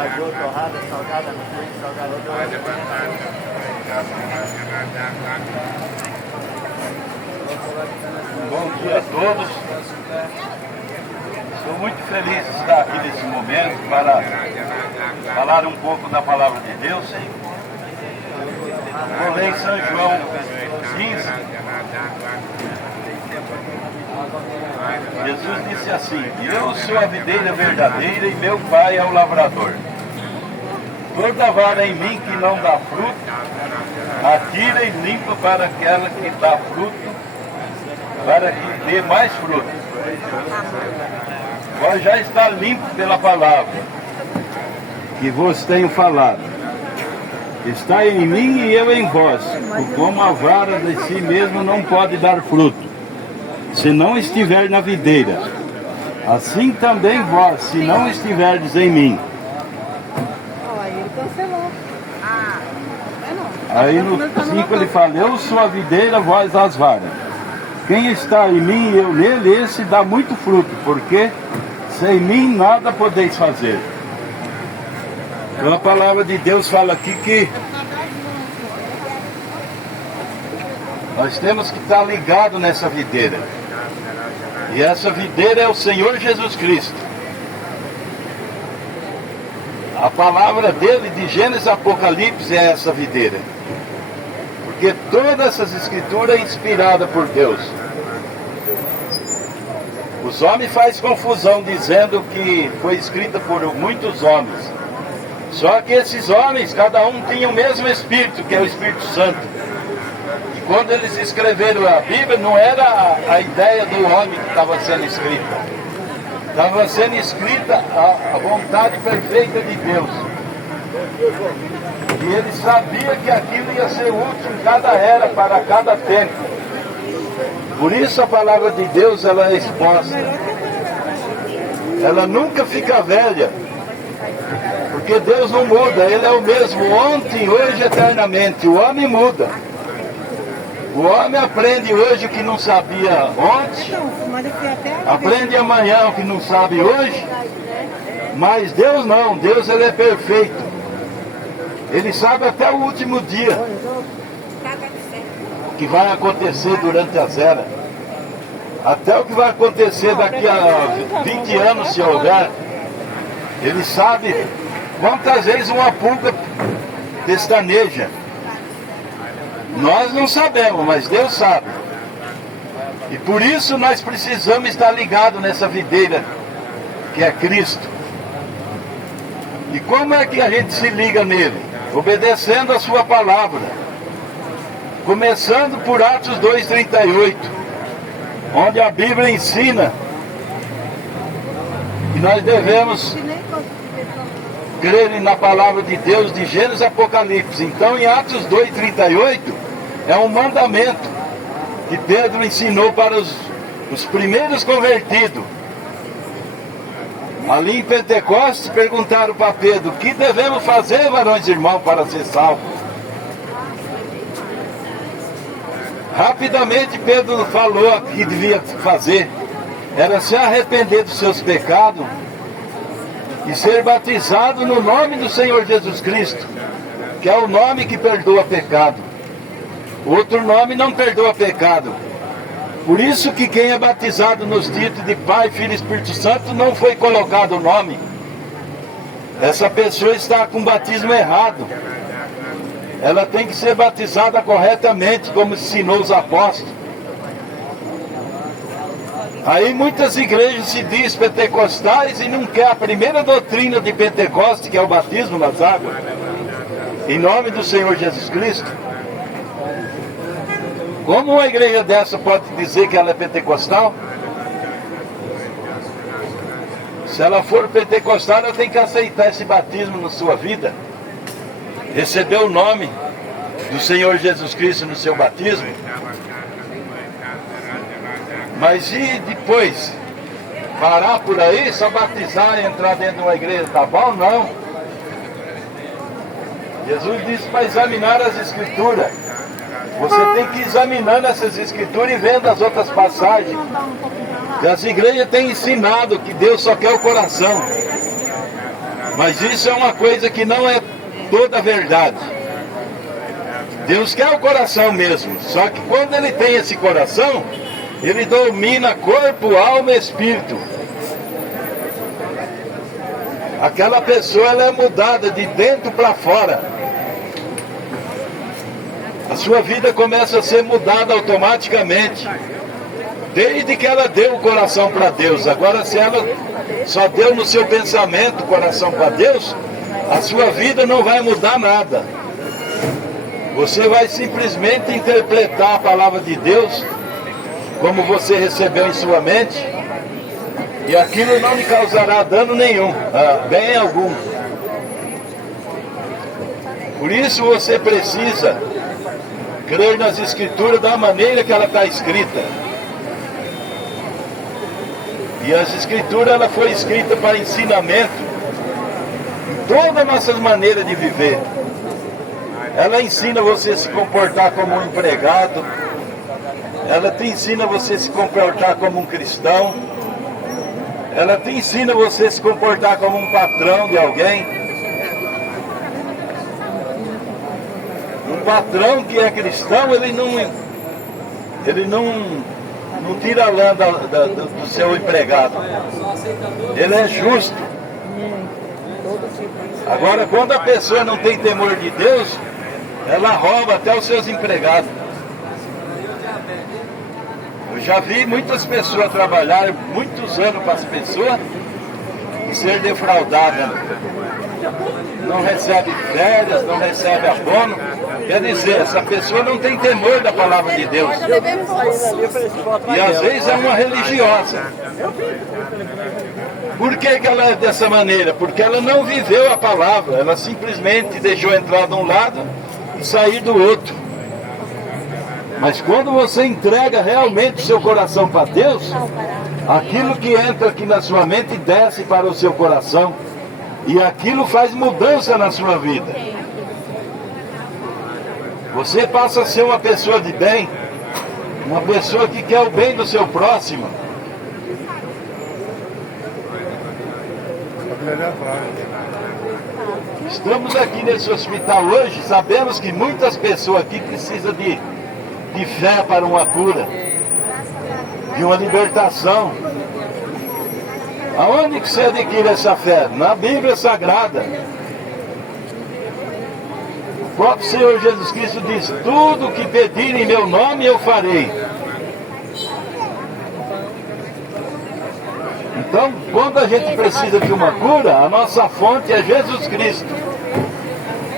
caju, torrada, salgada, salgada doce. Bom dia a todos. Estou muito feliz de estar aqui nesse momento para falar um pouco da palavra de Deus. Vou ler em São João 15. Jesus disse assim: eu sou a videira verdadeira e meu Pai é o lavrador. Toda vara em mim que não dá fruto, atira e limpa para aquela que dá fruto, para que dê mais fruto. Vós já está limpo pela palavra que vos tenho falado. Está em mim e eu em vós, como a vara de si mesmo não pode dar fruto, se não estiver na videira. Assim também vós, se não estiverdes em mim. Ele cancelou. Aí no 5 ele fala: eu sou a videira, vós as varas. Quem está em mim e eu nele, esse dá muito fruto, porque sem mim nada podeis fazer. Então a palavra de Deus fala aqui que nós temos que estar ligados nessa videira. E essa videira é o Senhor Jesus Cristo. A palavra dele, de Gênesis a Apocalipse, é essa videira. Porque todas essas escrituras é inspirada por Deus. Os homens fazem confusão dizendo que foi escrita por muitos homens. Só que esses homens, cada um tinha o mesmo Espírito, que é o Espírito Santo. E quando eles escreveram a Bíblia, não era a ideia do homem que estava sendo escrita. Estava sendo escrita a vontade perfeita de Deus. E ele sabia que aquilo ia ser útil em cada era, para cada tempo. Por isso a palavra de Deus, ela é exposta. Ela nunca fica velha. Porque Deus não muda, Ele é o mesmo ontem, hoje, eternamente. O homem muda. O homem aprende hoje o que não sabia ontem, aprende amanhã o que não sabe hoje, mas Deus não, Deus ele é perfeito. Ele sabe até o último dia o que vai acontecer durante as eras. Até o que vai acontecer daqui a 20 anos, se houver. Ele sabe quantas vezes uma pulga pestaneja. Nós não sabemos, mas Deus sabe. E por isso nós precisamos estar ligados nessa videira, que é Cristo. E como é que a gente se liga nele? Obedecendo a sua palavra. Começando por Atos 2:38, onde a Bíblia ensina que nós devemos crer na palavra de Deus, de Gênesis a Apocalipse. Então em Atos 2:38 é um mandamento que Pedro ensinou para os primeiros convertidos. Ali em Pentecostes perguntaram para Pedro: o que devemos fazer, varões e irmãos, para ser salvos? Rapidamente Pedro falou o que devia fazer. Era se arrepender dos seus pecados e ser batizado no nome do Senhor Jesus Cristo, que é o nome que perdoa pecado. Outro nome não perdoa pecado. Por isso que quem é batizado nos títulos de Pai, Filho e Espírito Santo não foi colocado o nome. Essa pessoa está com batismo errado. Ela tem que ser batizada corretamente, como ensinou os apóstolos. Aí muitas igrejas se diz pentecostais e não quer a primeira doutrina de Pentecostes, que é o batismo nas águas, em nome do Senhor Jesus Cristo. Como uma igreja dessa pode dizer que ela é pentecostal? Se ela for pentecostal, ela tem que aceitar esse batismo na sua vida, receber o nome do Senhor Jesus Cristo no seu batismo. Mas e depois? Parar por aí, só batizar e entrar dentro de uma igreja, tá bom? Não. Jesus disse para examinar as escrituras. Você tem que ir examinando essas escrituras e vendo as outras passagens. E as igrejas têm ensinado que Deus só quer o coração. Mas isso é uma coisa que não é toda a verdade. Deus quer o coração mesmo, só que quando ele tem esse coração, ele domina corpo, alma e espírito. Aquela pessoa ela é mudada de dentro para fora. A sua vida começa a ser mudada automaticamente, desde que ela deu o coração para Deus. Agora, se ela só deu no seu pensamento o coração para Deus, a sua vida não vai mudar nada. Você vai simplesmente interpretar a palavra de Deus como você recebeu em sua mente, e aquilo não lhe causará dano nenhum, bem algum. Por isso você precisa crer nas Escrituras da maneira que ela está escrita. E as Escrituras ela foi escrita para ensinamento em todas as nossas maneiras de viver. Ela ensina você a se comportar como um empregado. Ela te ensina você a se comportar como um cristão. Ela te ensina você a se comportar como um patrão de alguém. Um patrão que é cristão, ele não tira a lã do seu empregado. Ele é justo. Agora, quando a pessoa não tem temor de Deus, ela rouba até os seus empregados. Eu já vi muitas pessoas trabalharem muitos anos para as pessoas e ser defraudada. Não recebe férias, não recebe abono. Quer dizer, essa pessoa não tem temor da palavra de Deus. E às vezes é uma religiosa. Por que ela é dessa maneira? Porque ela não viveu a palavra. Ela simplesmente deixou entrar de um lado e sair do outro. Mas quando você entrega realmente o seu coração para Deus, aquilo que entra aqui na sua mente desce para o seu coração. E aquilo faz mudança na sua vida. Você passa a ser uma pessoa de bem, uma pessoa que quer o bem do seu próximo. Estamos aqui nesse hospital hoje, sabemos que muitas pessoas aqui precisam de fé para uma cura, de uma libertação. Aonde que você adquire essa fé? Na Bíblia Sagrada. O próprio Senhor Jesus Cristo diz: tudo o que pedirem em meu nome eu farei. Então, quando a gente precisa de uma cura, a nossa fonte é Jesus Cristo.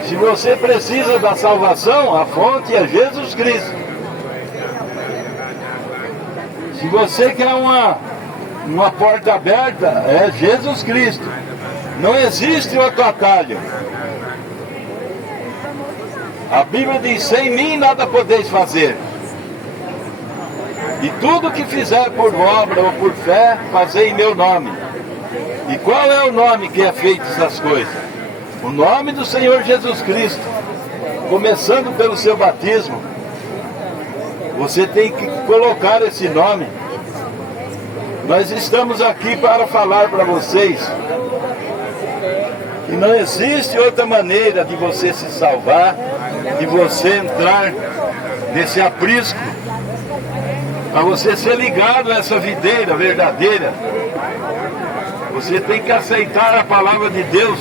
Se você precisa da salvação, a fonte é Jesus Cristo. Se você quer uma porta aberta, é Jesus Cristo. Não existe outro atalho. A Bíblia diz: sem mim nada podeis fazer. E tudo que fizer por obra ou por fé, fazei em meu nome. E qual é o nome que é feito essas coisas? O nome do Senhor Jesus Cristo. Começando pelo seu batismo. Você tem que colocar esse nome. Nós estamos aqui para falar para vocês que não existe outra maneira de você se salvar, de você entrar nesse aprisco, para você ser ligado a essa videira verdadeira. Você tem que aceitar a palavra de Deus,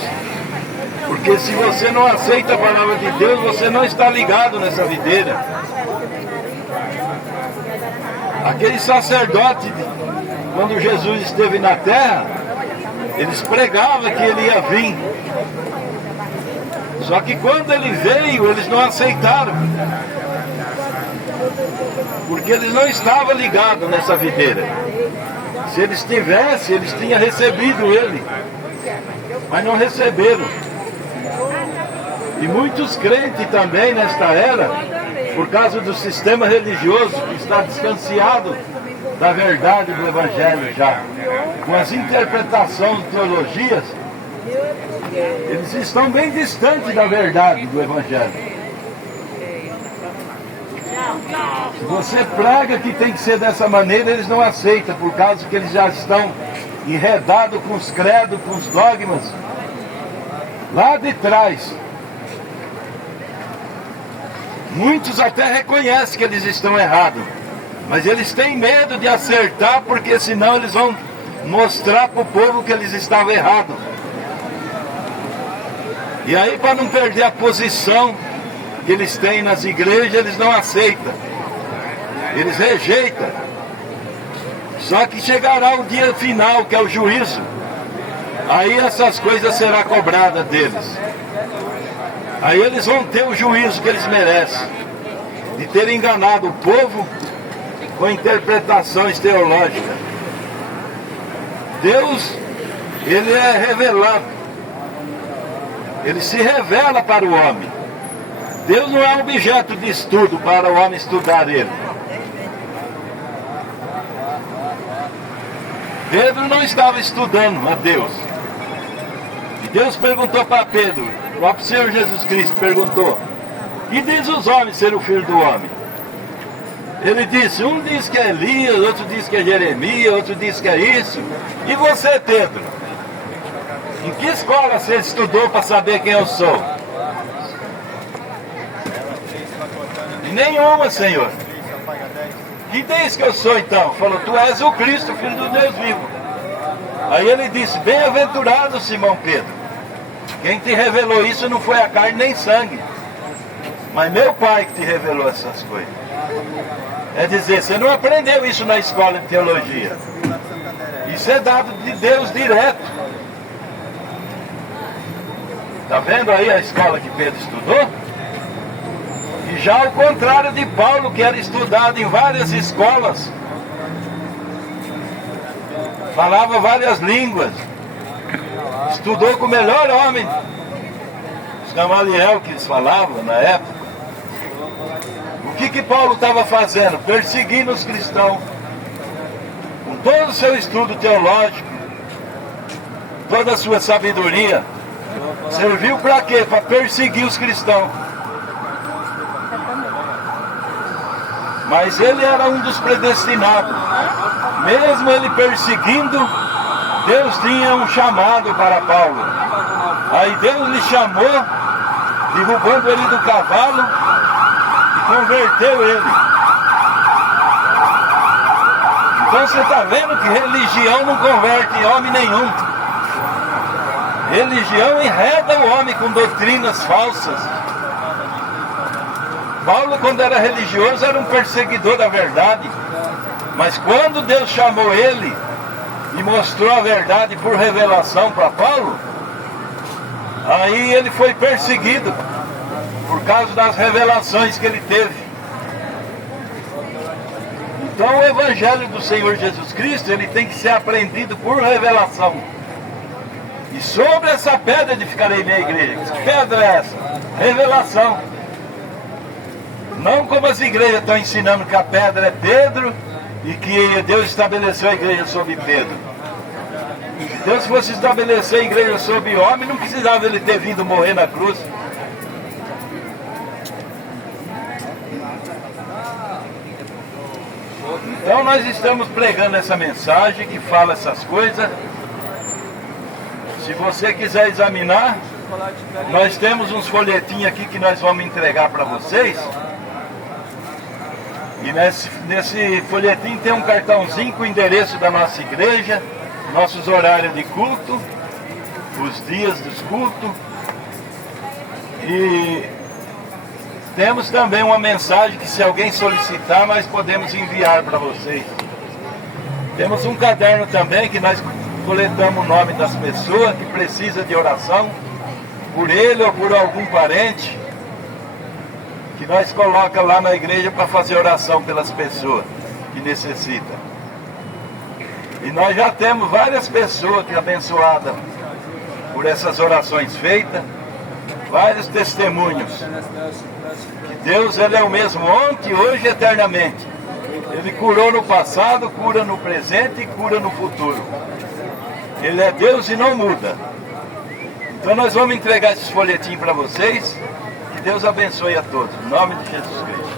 porque se você não aceita a palavra de Deus, você não está ligado nessa videira. Aquele sacerdote, quando Jesus esteve na terra, eles pregavam que ele ia vir. Só que quando ele veio, eles não aceitaram. Porque eles não estavam ligados nessa videira. Se eles tivessem, eles tinham recebido ele. Mas não receberam. E muitos crentes também nesta era, por causa do sistema religioso que está distanciado da verdade do Evangelho já, com as interpretações de teologias, eles estão bem distantes da verdade do Evangelho. Se você prega que tem que ser dessa maneira, eles não aceitam, por causa que eles já estão enredados com os credos, com os dogmas, lá de trás. Muitos até reconhecem que eles estão errados, mas eles têm medo de acertar, porque senão eles vão mostrar para o povo que eles estavam errados. E aí, para não perder a posição que eles têm nas igrejas, eles não aceitam, eles rejeitam. Só que chegará o dia final, que é o juízo. Aí essas coisas serão cobradas deles. Aí eles vão ter o juízo que eles merecem, de ter enganado o povo com interpretações teológicas. Deus, ele é revelado. Ele se revela para o homem. Deus não é objeto de estudo para o homem estudar ele. Pedro não estava estudando a Deus. E Deus perguntou para Pedro, o próprio Senhor Jesus Cristo perguntou: e diz os homens ser o filho do homem? Ele disse, um diz que é Elias, outro diz que é Jeremias, outro diz que é isso. E você, Pedro? Em que escola você estudou para saber quem eu sou? Em nenhuma, Senhor. Que diz que eu sou então? Falou, tu és o Cristo, filho do Deus vivo. Aí ele disse, bem-aventurado Simão Pedro. Quem te revelou isso não foi a carne nem sangue, mas meu Pai que te revelou essas coisas. É dizer, você não aprendeu isso na escola de teologia. Isso é dado de Deus direto. Está vendo aí a escola que Pedro estudou? E já ao contrário de Paulo, que era estudado em várias escolas, falava várias línguas, estudou com o melhor homem, os Gamaliel que eles falavam na época. O que Paulo estava fazendo? Perseguindo os cristãos, com todo o seu estudo teológico, toda a sua sabedoria. Serviu para quê? Para perseguir os cristãos. Mas ele era um dos predestinados. Mesmo ele perseguindo, Deus tinha um chamado para Paulo. Aí Deus lhe chamou, derrubando ele do cavalo e converteu ele. Então você está vendo que religião não converte homem nenhum. Religião enreda o homem com doutrinas falsas. Paulo, quando era religioso, era um perseguidor da verdade. Mas quando Deus chamou ele e mostrou a verdade por revelação para Paulo, aí ele foi perseguido por causa das revelações que ele teve. Então o Evangelho do Senhor Jesus Cristo, ele tem que ser aprendido por revelação. E sobre essa pedra edificarei minha igreja. Que pedra é essa? Revelação. Não como as igrejas estão ensinando que a pedra é Pedro e que Deus estabeleceu a igreja sobre Pedro. Se Deus fosse estabelecer a igreja sobre homem, não precisava ele ter vindo morrer na cruz. Então nós estamos pregando essa mensagem que fala essas coisas. Se você quiser examinar, nós temos uns folhetinhos aqui que nós vamos entregar para vocês. E nesse folhetim tem um cartãozinho com o endereço da nossa igreja, nossos horários de culto, os dias dos cultos. E temos também uma mensagem que, se alguém solicitar, nós podemos enviar para vocês. Temos um caderno também que nós coletamos o nome das pessoas que precisam de oração, por ele ou por algum parente, que nós colocamos lá na igreja para fazer oração pelas pessoas que necessitam. E nós já temos várias pessoas que abençoadas por essas orações feitas, vários testemunhos. Que Deus, ele é o mesmo ontem, hoje e eternamente. Ele curou no passado, cura no presente e cura no futuro. Ele é Deus e não muda. Então nós vamos entregar esses folhetinhos para vocês. Que Deus abençoe a todos. Em nome de Jesus Cristo.